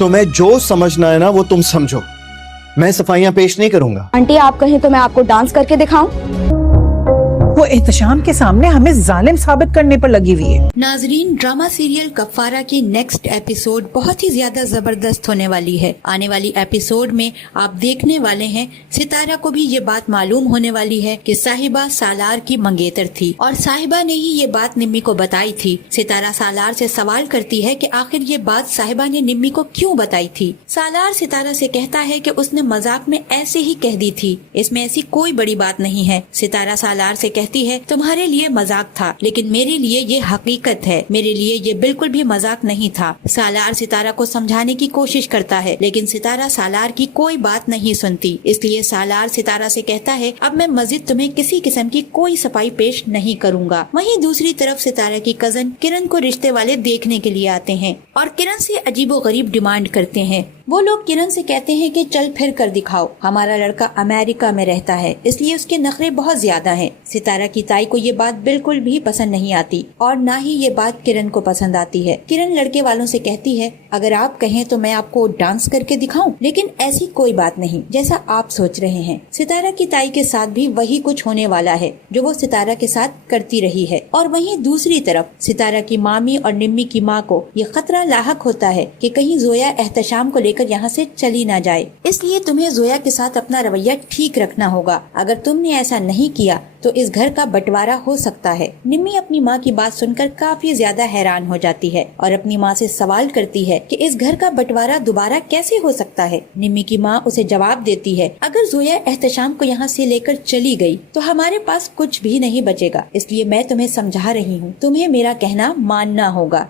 तुम्हें जो समझना है ना वो तुम समझो, मैं सफाइयां पेश नहीं करूंगा। आंटी आप कहें तो मैं आपको डांस करके दिखाऊं? वो एहतशाम के सामने हमें जालिम साबित करने पर लगी हुई है। नाजरीन, ड्रामा सीरियल कफारा की नेक्स्ट एपिसोड बहुत ही ज्यादा जबरदस्त होने वाली है। आने वाली एपिसोड में आप देखने वाले हैं सितारा को भी ये बात मालूम होने वाली है कि साहिबा सालार की मंगेतर थी और साहिबा ने ही ये बात निम्मी को बताई थी। सितारा सालार से सवाल करती है कि आखिर ये बात साहिबा ने निम्मी को क्यों बताई थी। सालार सितारा से कहता है कि उसने मजाक में ऐसे ही कह दी थी, इसमें ऐसी कोई बड़ी बात नहीं है। सितारा सालार से कहती है तुम्हारे लिए मजाक था, लेकिन मेरे लिए ये हकीकत है, मेरे लिए ये बिल्कुल भी मजाक नहीं था। सालार सितारा को समझाने की कोशिश करता है, लेकिन सितारा सालार की कोई बात नहीं सुनती। इसलिए सालार सितारा से कहता है अब मैं मजीद तुम्हें किसी किस्म की कोई सफाई पेश नहीं करूंगा। वहीं दूसरी तरफ सितारा की कजन किरण को रिश्ते वाले देखने के लिए आते हैं और किरण से अजीबोगरीब डिमांड करते हैं। वो लोग किरण से कहते हैं कि चल फिर कर दिखाओ, हमारा लड़का अमेरिका में रहता है इसलिए उसके नखरे बहुत ज्यादा हैं। सितारा की ताई को ये बात बिल्कुल भी पसंद नहीं आती और ना ही ये बात किरण को पसंद आती है। किरण लड़के वालों से कहती है अगर आप कहें तो मैं आपको डांस करके दिखाऊं, लेकिन ऐसी कोई बात नहीं जैसा आप सोच रहे हैं। सितारा की ताई के साथ भी वही कुछ होने वाला है जो वो सितारा के साथ करती रही है। और वहीं दूसरी तरफ सितारा की मामी और निम्मी की माँ को ये खतरा लाहक होता है कि कहीं जोया एहतशाम को लेकर यहाँ से चली ना जाए, इसलिए तुम्हें जोया के साथ अपना रवैया ठीक रखना होगा। अगर तुमने ऐसा नहीं किया तो इस घर का बंटवारा हो सकता है। निम्मी अपनी माँ की बात सुनकर काफी ज्यादा हैरान हो जाती है और अपनी माँ से सवाल करती है कि इस घर का बंटवारा दोबारा कैसे हो सकता है। निम्मी की माँ उसे जवाब देती है अगर जोया एहतशाम को यहाँ से लेकर चली गई तो हमारे पास कुछ भी नहीं बचेगा, इसलिए मैं तुम्हें समझा रही हूँ, तुम्हें मेरा कहना मानना होगा।